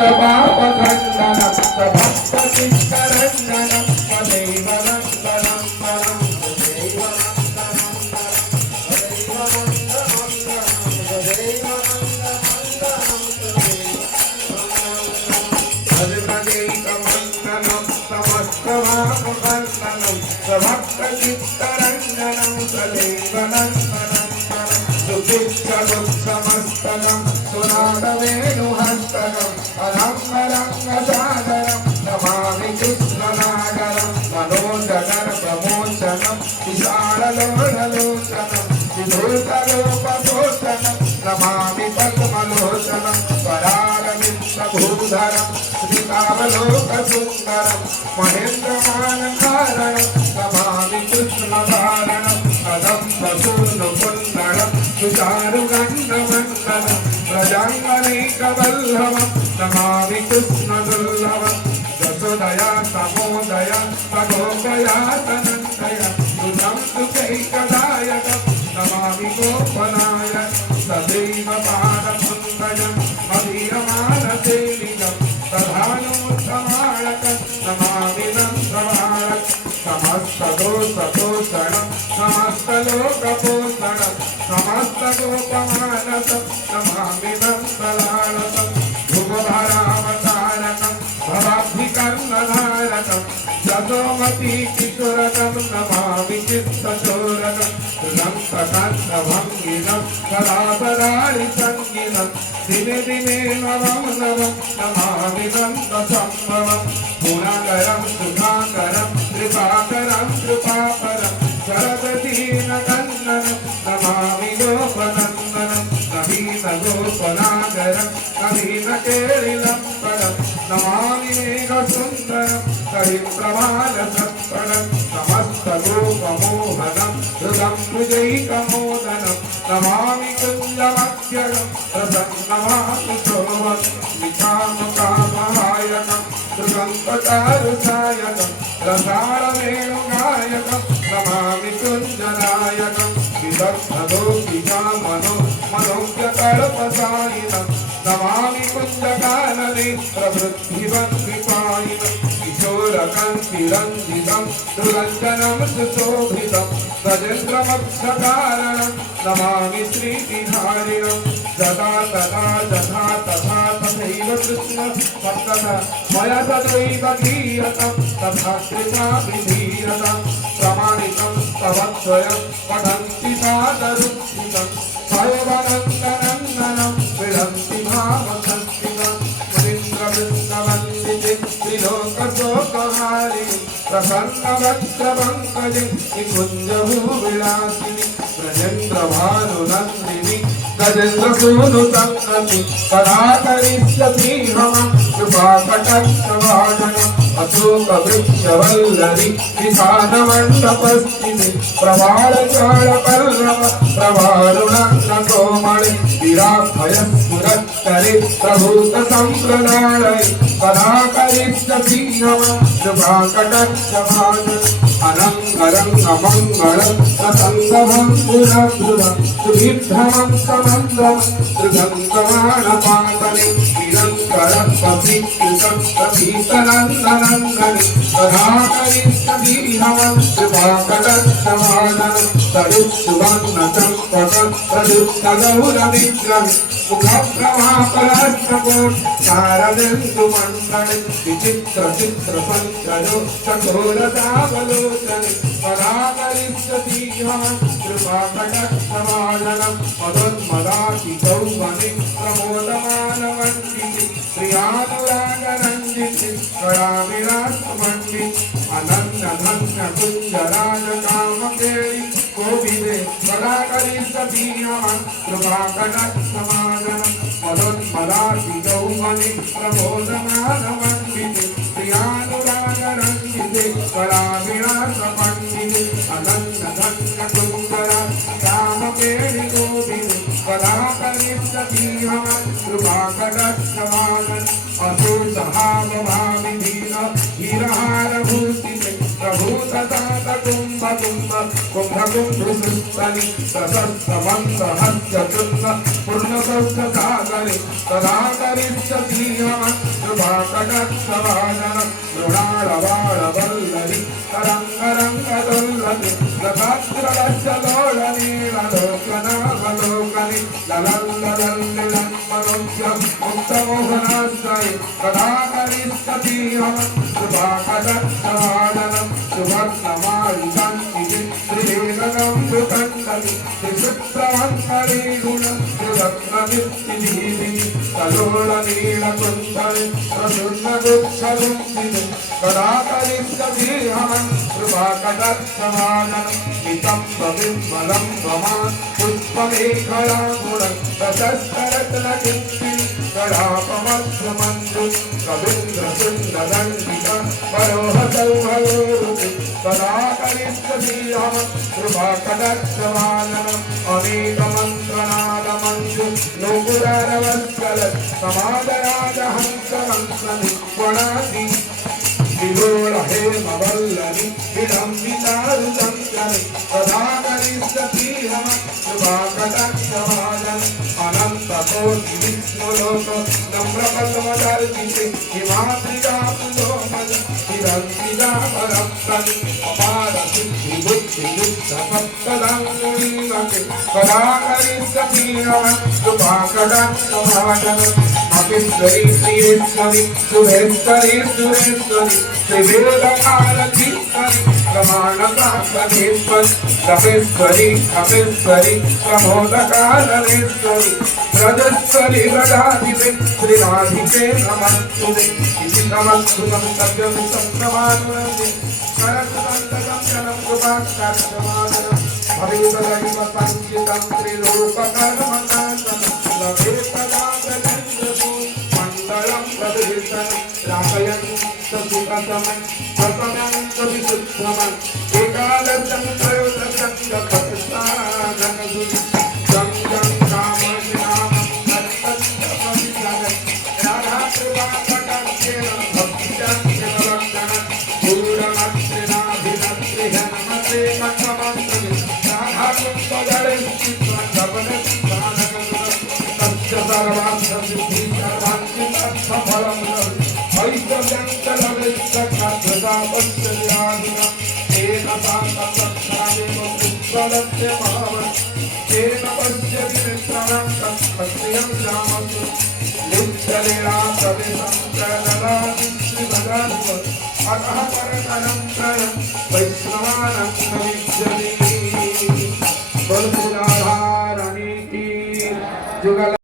पापखण्डनं भक्तचित्तरञ्जनं तदैव नन्दनं वनं तदैव नन्दनं समस्तवापखण्डनं भक्तचित्तरञ्जनं तदैव नन्दनं सुचित्तमुत्समस्तनं सुनादवेणुहस्तनं अनङ्गरङ्गसागरं नमामि कृष्णनागरं मनोजगर्भमोचनं विशाललोचनं विधूतलोपपोषणं नमामि पद्मलोचनं परारविन्दभूधरं श्रीकामलोकसुन्दरं महेन्द्रमानकारणं नमामि कृष्णधारणं कदम्बसूनुकुण्डलं सुचारुगण्डमण्डलं प्रजाङ्गनैकवल्लभं नमामि कृष्णदुर्लभं यशोदया समोदया सगोपया तनन्दया सुतं सुखैकदायकं नमामि गोपनाय सदैव पादपङ्कजं मदीयमानसेवितं प्रधानोत्तमाळकं नमामि नन्दमाळकं समस्तदोषतोषणं समस्तलोकपोषणं समस्तगोपमानसं नमामि नन्दलालकं भुवभरावतारकं भवाब्धिकर्णधारकं यशोमती किशोरकं नमामि चित्तचोरकं लङ्ककण्ठभङ्गिनं कलापरारिसङ्गिनं दिने दिने नवं नवं नमामि नन्दसम्भवं गुणाकरं सुधाकरं कृपाकरं कृपाकरं शरददीनकन्दनं नमामि गोपनन्दनं नवीनगोपनागरं नवीनकेलिलम्बरं नमामि मेघसुन्दरं करिप्रमालसत्परं समस्तगोपमोहनं हृदं भुजैकमोदनं नमामि कुञ्जमध्यगं प्रसन्नमातु शोभं विकामकामहायकं सुगन्धचारुसायकं रसाळवेणुगायकं नमामि कुञ्जनायकं विदग्धगोपिकामनो मनोज्ञकल्पसायिनं नमामि कुञ्जकाननेत्रवृद्धिवन्दिपायिनं किशोरकान्तिरञ्जितं सुरञ्जनं सुशोभितं गजेन्द्रमक्षकारणं नमामि श्रीविहारिणं सदा तदा यथा तथा तथैव कृष्ण भक्तः मया तदैव गीयतं तथा कृपाभिधीयतं प्रमाणितं तव स्वयं पठन्ति सादरुत्थितं भयवनन्दनन्दनं विडन्ति भावसंस्थितं मुनीन्द्रवृन्दवन्दिते त्रिलोकशोकहारिणि प्रसन्नवक्त्रपङ्कजे निकुञ्जभूविलासिनि ब्रजेन्द्रभानुनन्दिनि गजेन्द्रसूनुसङ्गति कदाकरिष्यति मम कृपाकटाक्षभाजनम् अशोकवृक्षवल्लरि विशालमण्डपस्थिति प्रवालचालपल्लव प्रवारुणकोमलि विराभयस्फुरत्करे प्रभूतसम्प्रदाय कदाकरिष्यति मम कृपाकटाक्षभाजनम् अनङ्गरं अमङ्गलं प्रसङ्गमं पुरभृतं सुविभ्रमं समन्द्रं त्रिगन्तमानपातने निरन्तरं कपीकृतं कपीतनन्दनन्दने कदाकरिष्यतीहमं कृपाकटाक्षभाजनं तरुत्सुवर्णचम्पकं प्रयुक्तगौरविग्रहे मुखप्रभापराष्ट्रकोट शारदेन्दुमण्डले विचित्रचित्रपञ्चयो चकोरतावलोचने कदाकरिष्यतीहमं कृपाकटाक्षभाजनं मदोन्मदातिगौवने प्रमोदमानवन्दिते प्रियानुरागरञ्जिते कलाविलासमण्डिते अनन्यधन्यकुञ्जराजकामकेळि कोविदे कदाकरिष्यतीहमं कृपाकटाक्षभाजनं मदोन्मदातिगौवने प्रमोदमानवन्दिते प्रियानुरागरञ्जिते कलाविलासमण्डिते अनन्यधन्यकुञ्जरा कामकेळि कोविदे कदाकरिष्यतीहमं कृपाकटाक्षभाजनं असुसहावभाविधीन हीरहारभूषिते प्रभूतदातकुम्भकुम्भ कुम्भकुम्भुसुस्तनि प्रशस्तमन्दहस्यचुन्न पूर्णसौख्यसागरे कदाकरिष्यतीहमं శుభాకటాక్షవాదన మృణాళవాళవల్లరి తరంగరంగదొల్లది లతాత్రలక్షలోళనీళలోకనావలోకని లలల్లలల్లిలమ్మనుజ్య ముక్తమోహనాశ్రయి కథాకరిస్తీహం శుభాకటాక్షవాదనం సువర్ణమాలికంకి శ్రీవేదనం సుకండలి త్రిశుక్రవంకరీగుణం త్రిరత్నమిత్తిదీని కలోల నీలకుండలి ప్రసున్నగుచ్చలుందిని కథాకరిస్తీహం శుభాకటాక్షవాదనం నితంబింబలం భవాన్ పుష్పమేఖలాగుణం ప్రశస్తరత్నకింతి కళాపమధ్యమంజు కవీంద్రసుందరంగిక పరోహసౌహయోరుతి కళాకరిస్తీహం శుభాకటాక్షవాదనం అనేకమంత్రణాదమంజు నూపురవత్కల సమాదరాజహంసహంస నిపుణాది విలోల హేమవల్లరి విలంబితారుదంకరి కథాకరిస్తీహం శుభాకటాక్షవాదనం అనంత కోటి విష్ణులోక నమ్రపద్మదర్శితే హిమాద్రిజాపులోమద హిరంతిజాపరప్తని అపార సిద్ధి బుద్ధి యుద్ధ సప్తదాంగులీవతి కథాకరిస్తీహం శుభాకటాక్షవాదనం మహేశ్వరి శ్రీయేశ్వరి సురేశ్వరి సురేశ్వరి త్రివేదకారధీశ్వరి ప్రమాణకారేశ్వరి కపేశ్వరి కపేశ్వరి ప్రమోదకారేశ్వరి వ్రజేశ్వరి వ్రజాధిపే శ్రీరాధికే నమస్తుతే ఇది నమస్కృతం సత్యం సప్తమానురది శరత్సంతకం జనం కృపాక్షరమాదనం భవితదైవ సంచితం త్రిలోకకర్మనాశనం లభేతదాగజంజసు మంగళం ప్రతిష్టం రామయం సుఖతమం ప్రపమంత విశుద్ధమం ఏకాదశం త్రయోదశం ప్రతిష్టానసు జం జం కామనామం నత్తత్తమవిజగం రాధాకృపాకటాక్షేణ భక్త్యాక్షేణ పూర్ణమత్రినాభినత్రిహనమతే మంగమంత్రి రాధాకృపగణిత్వం గమనస్థానకసురం తస్య సర్వార్థసిద్ధి సర్వాంకితత్ఫలం ఐశ్వర్యంకలవిష్టకృతాపత్యాదిన తేన సాంతత్సాదేవ పుష్పలస్య మహావన్ తేన పశ్యతి మిత్రణం తత్పత్రియం రామసు లిప్యలీలా ప్రవేశం ప్రదదాతి శ్రీభగవన్ అతః పరతరం త్రయం వైష్ణవానం విద్యతే బలురాధా